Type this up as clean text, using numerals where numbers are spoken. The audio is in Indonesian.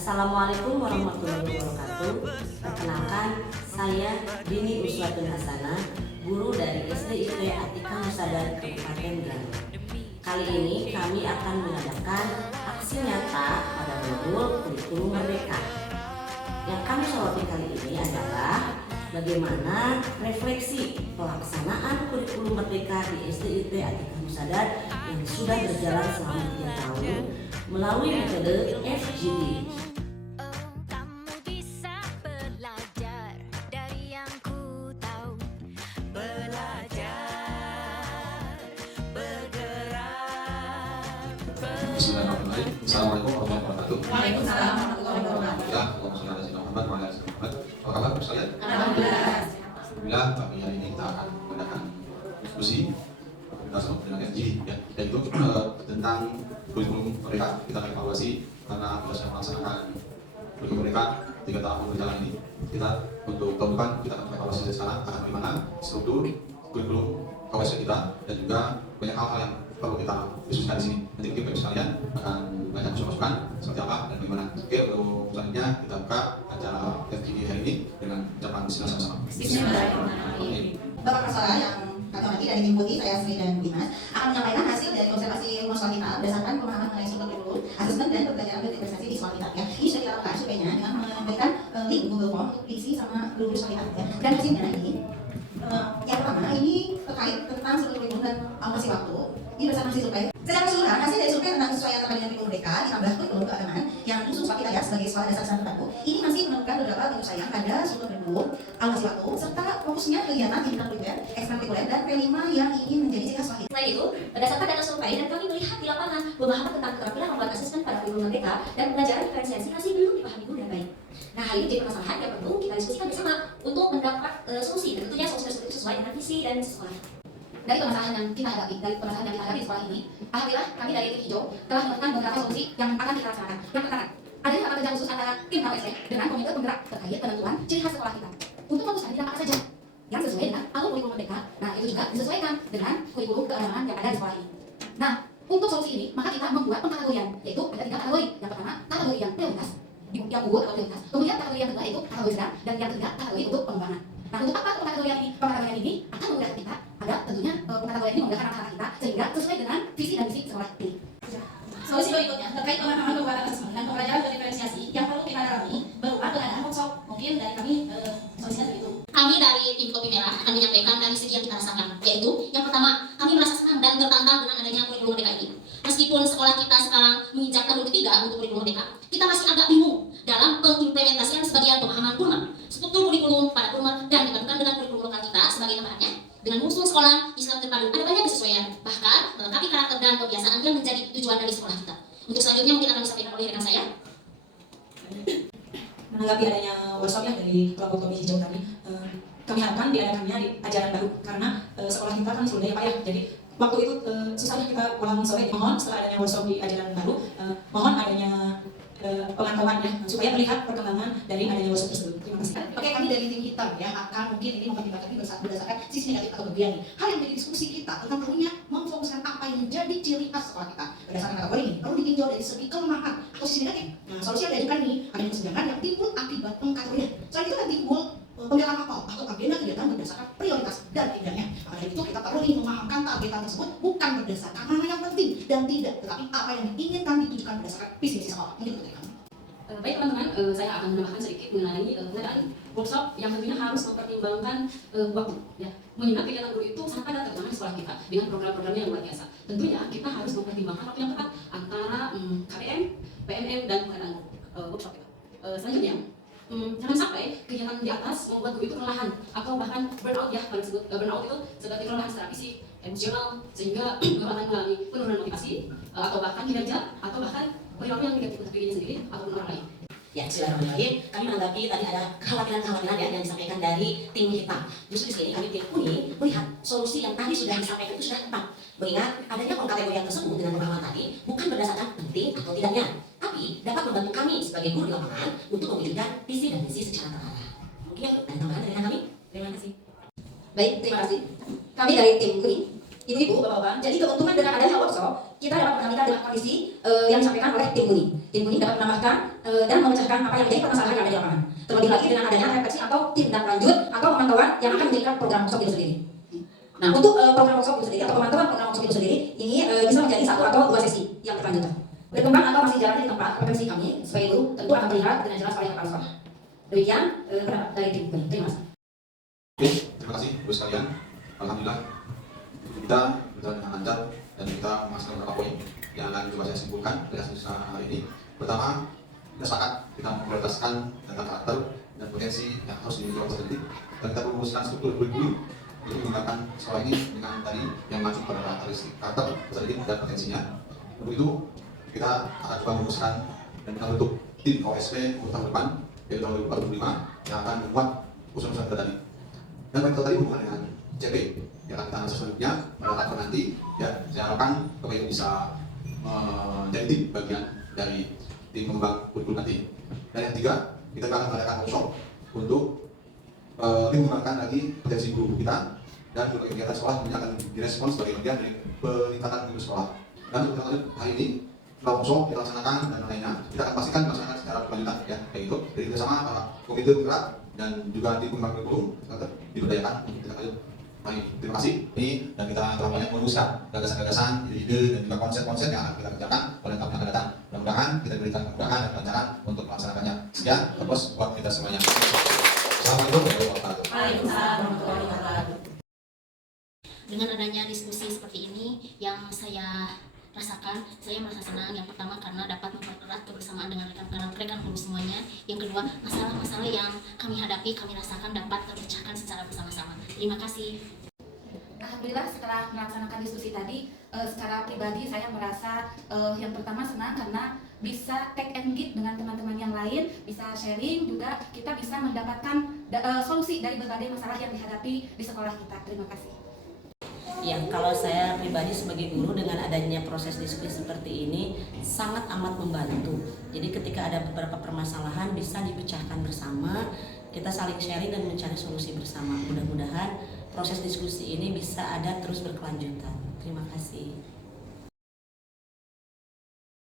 Assalamualaikum warahmatullahi wabarakatuh. Perkenalkan, saya Dini Uswatun Hasanah, guru dari SDIP Atika Musadar Kabupaten Garut. Kali ini kami akan mengadakan aksi nyata pada modul kurikulum merdeka. Yang kami soroti kali ini adalah bagaimana refleksi pelaksanaan kurikulum merdeka di SDIP Atika Musadar yang sudah berjalan selama 3 tahun melalui metode FGD. Bismillahirrahmanirrahim. Assalamualaikum warahmatullahi wabarakatuh. Waalaikumsalam warahmatullahi wabarakatuh. Ya, Allahumma sholli ala sayyidina Muhammad wa ala ali sayyidina Muhammad. Apa kabar sekalian? Alhamdulillah. Alhamdulillah, pagi hari ini kita akan mengadakan diskusi dengan FG ya, yaitu tentang kurikulum mereka. Kita akan evaluasi karena kita sudah melaksanakan kurikulum mereka 3 tahun berjalan ini. Kita untuk tahun depan kita akan evaluasi dari sekarang akan bagaimana struktur kurikulum KWS kita dan juga banyak hal-hal yang perlu kita diskusikan di sini. Nanti mungkin sekalian akan banyak masukan seperti apa dan bagaimana. Oke, untuk selanjutnya kita buka acara FGD hari ini dengan ucapan bismillah sama-sama. Bismillahirrahmanirrahim. Bapak Kepala yang kami hormati dari tim putih, saya Sri dan Dimas akan menyampaikan hasil dari observasi sekolah kita berdasarkan pemahaman mengenai struktur kurikulum, asesmen dan pembelajaran berinvestasi di sekolah kita. Ya, ini sudah kita lakukan surveinya dengan memberikan link Google Form untuk diisi sama guru sekolah kita. Ya. Dan hasilnya ini yang pertama ini terkait tentang struktur kurikulum dan alokasi waktu. Ini berdasarkan hasil survei. Secara keseluruhan, hasil dari survei tentang kesesuaian terkait dengan kurikulum mereka di 16 kurikulum keagamaan yang diusung sekolah kita ya sebagai sekolah dasar Islam terpadu, ini masih menemukan beberapa penyesuaian pada struktur kurikulum, alokasi waktu, serta fokusnya kegiatan intrakurikuler, ekstrakurikuler, dan P5 yang ingin menjadi ciri khas sekolah kita. Selain itu, berdasarkan data survei dan kami melihat di lapangan pemahaman tentang keterampilan membuat asesmen pada kurikulum merdeka dan pembelajaran diferensiasi masih belum dipahami guru dengan baik. Nah, hal ini menjadi permasalahan yang perlu kita diskusikan bersama untuk mendapat solusi, dan tentunya solusi tersebut sesuai dengan visi dan sekolah. Dari permasalahan yang kita hadapi, di sekolah ini, alhamdulillah kami dari tim hijau telah menemukan beberapa solusi yang akan kita laksanakan. Yang pertama, adanya rapat kerja khusus antara tim KWSD dengan komite penggerak terkait penentuan ciri khas sekolah kita untuk fokuskan bidang apa saja yang sesuai dengan alur kurikulum merdeka. Nah, itu juga disesuaikan dengan kurikulum keagamaan yang ada di sekolah ini. Nah, untuk solusi ini, maka kita membuat pengkategorian, yaitu ada 3 kategori. Yang pertama, kategori yang prioritas, yang unggul atau prioritas. Kemudian kategori yang kedua yaitu kategori sedang, dan yang ketiga kategori untuk pengembangan. Nah, untuk apa pengkategorian ini? Pengkategorian ini akan memudahkan kita agar tentunya pengkategorian ini memudahkan anak-anak kita sehingga sesuai dengan visi dan misi sekolah ini. Solusi berikutnya terkait pemahaman pembuatan asesmen dan pembelajaran berdiferensiasi yang perlu kita dalami berupa pengadaan workshop. Mungkin dari kami solusinya begitu. Kami dari tim Kopi Merah akan menyampaikan dari segi yang kita rasakan, yaitu yang pertama, kami merasa senang dan tertantang dengan adanya kurikulum merdeka ini. Meskipun sekolah kita sekarang menginjak tahun ketiga untuk kurikulum merdeka, kita masih agak bingung dalam pengimplementasian sebagian pemahaman Kurma, struktur kurikulum pada Kurma, dan dipadukan dengan kurikulum lokal kita sebagai tambahannya. Dengan mengusung sekolah Islam terpadu, ada banyak kesesuaian, bahkan melengkapi karakter dan kebiasaan yang menjadi tujuan dari sekolah kita. Untuk selanjutnya mungkin akan disampaikan oleh rekan saya. Menanggapi adanya workshop yang dari kelompok Kopi Hijau tadi, kami harapkan diadakannya di ajaran baru karena sekolah kita kan sebelumnya payah, jadi waktu itu susahnya kita pulang sore. Mohon setelah adanya workshop di ajaran baru, mohon adanya pemantauan ya supaya melihat perkembangan dari adanya workshop tersebut. Terima kasih. Oke, kami dari tim hitam ya akan mungkin ini mempertimbangkan berdasarkan sisi negatif atau kelebihan. Hal yang menjadi diskusi kita tentang perlunya memfokuskan apa yang menjadi ciri khas sekolah kita. Berdasarkan kategori ini perlu ditinjau dari segi kelemahan atau sisi negatif. Nah, solusi yang diajukan ini adanya kesenjangan yang timbul akibat pengkategorian. Selain itu kan timbul pembelaan kapal atau agenda kegiatan berdasarkan prioritas dan tidaknya. Maka dari itu kita perlu memahamkan targetan tersebut bukan berdasarkan mana yang penting dan tidak, tetapi apa yang diinginkan ditujukan berdasarkan visi misi sekolah. Mungkin itu dari kami. Baik teman-teman, saya akan menambahkan sedikit mengenai pengadaan workshop yang tentunya harus mempertimbangkan waktu. Ya, mengingat kegiatan guru itu sangat padat terutama di sekolah kita dengan program-programnya yang luar biasa. Tentunya kita harus mempertimbangkan waktu yang tepat antara KPM, PMM, dan pengadaan workshop itu. Selanjutnya, jangan sampai kegiatan di atas membuat guru itu kelelahan atau bahkan burnout ya, kalau disebut burnout itu seperti kelelahan secara fisik, emosional, sehingga guru akan mengalami penurunan motivasi atau bahkan kinerja atau bahkan perilaku yang negatif untuk dirinya sendiri ataupun orang lain. Ya, bismillahirrahmanirrahim. Kami menanggapi tadi ada kekhawatiran-kekhawatiran ya yang disampaikan dari tim hitam. Justru di sini kami tim kuning melihat solusi yang tadi sudah disampaikan itu sudah tepat. Mengingat adanya pengkategorian tersebut dengan pemahaman tadi bukan berdasarkan penting atau tidaknya, tapi dapat membantu kami sebagai guru di lapangan untuk mewujudkan visi dan misi secara terarah. Mungkin ada tambahan dari kami. Terima kasih. Baik, terima kasih. Kami dari tim kuning, ibu-ibu, bapak-bapak. Jadi keuntungan dengan adanya workshop, kita dapat mengambil dengan kondisi yang disampaikan oleh oleh tim kuning. Tim kuning dapat menambahkan dan memecahkan apa yang menjadi permasalahan yang ada di lapangan. Terlebih lagi dengan adanya refleksi atau tindak lanjut atau pemantauan yang akan menjadikan program workshop itu sendiri. Nah, untuk program workshop itu sendiri atau pemantauan program workshop itu sendiri ini bisa menjadi 1 atau 2 sesi yang berkelanjutan. Berkembang atau masih jalan di tempat preferensi kami sebagai guru tentu akan terlihat dengan jelas oleh kepala sekolah. Demikian dari tim kuning. Terima kasih. Oke, terima kasih Ibu sekalian. Alhamdulillah kita berjalan dengan lancar dan kita menghasilkan beberapa poin yang akan coba saya simpulkan dari hasil hari ini. Pertama, kita sepakat kita memprioritaskan tentang karakter dan potensi yang harus dimiliki oleh peserta didik, dan kita merumuskan struktur kurikulum untuk mengembangkan sekolah ini dengan tadi yang mengacu pada karakteristik karakter peserta didik dan potensinya. Untuk itu kita akan coba merumuskan dan kita bentuk tim OSP untuk tahun depan yaitu tahun 2025 yang akan memuat usulan-usulan kita tadi. Dan poin tadi hubungan dengan CP yang akan kita analisa selanjutnya pada tahap nanti ya, saya harapkan Bapak Ibu bisa menjadi tim bagian dari tim pengembang kurikulum nanti. Dan yang ketiga, kita akan mengadakan workshop untuk mengembangkan lagi potensi guru kita dan berbagai kegiatan sekolah yang akan direspons sebagai bagian dari peningkatan guru sekolah. Dan untuk hari ini setelah workshop kita laksanakan dan lainnya, kita akan pastikan dilaksanakan secara berkelanjutan ya, kayak gitu. Jadi bersama para komite penggerak dan juga tim pengembang kurikulum diberdayakan untuk kita lanjut. Terima kasih. Ini dan kita telah banyak merumuskan gagasan-gagasan, ide-ide dan juga konsep-konsep yang akan kita kerjakan pada tahun yang akan datang. Mudah-mudahan kita diberikan kemudahan dan kelancaran untuk melaksanakannya. Sekian, fokus buat kita semuanya. Assalamualaikum warahmatullahi wabarakatuh. Waalaikumsalam warahmatullahi wabarakatuh. Dengan adanya diskusi seperti ini yang saya rasakan, saya merasa senang. Yang pertama karena dapat mempererat kebersamaan dengan rekan-rekan guru semuanya. Yang kedua, masalah-masalah yang kami hadapi, kami rasakan dapat terpecahkan secara bersama-sama. Terima kasih. Alhamdulillah setelah melaksanakan diskusi tadi, secara pribadi saya merasa yang pertama senang karena bisa take and give dengan teman-teman yang lain, bisa sharing, juga kita bisa mendapatkan solusi dari berbagai masalah yang dihadapi di sekolah kita. Terima kasih. Ya, kalau saya pribadi sebagai guru dengan adanya proses diskusi seperti ini sangat amat membantu. Jadi ketika ada beberapa permasalahan bisa dipecahkan bersama, kita saling sharing dan mencari solusi bersama. Mudah-mudahan proses diskusi ini bisa ada terus berkelanjutan. Terima kasih.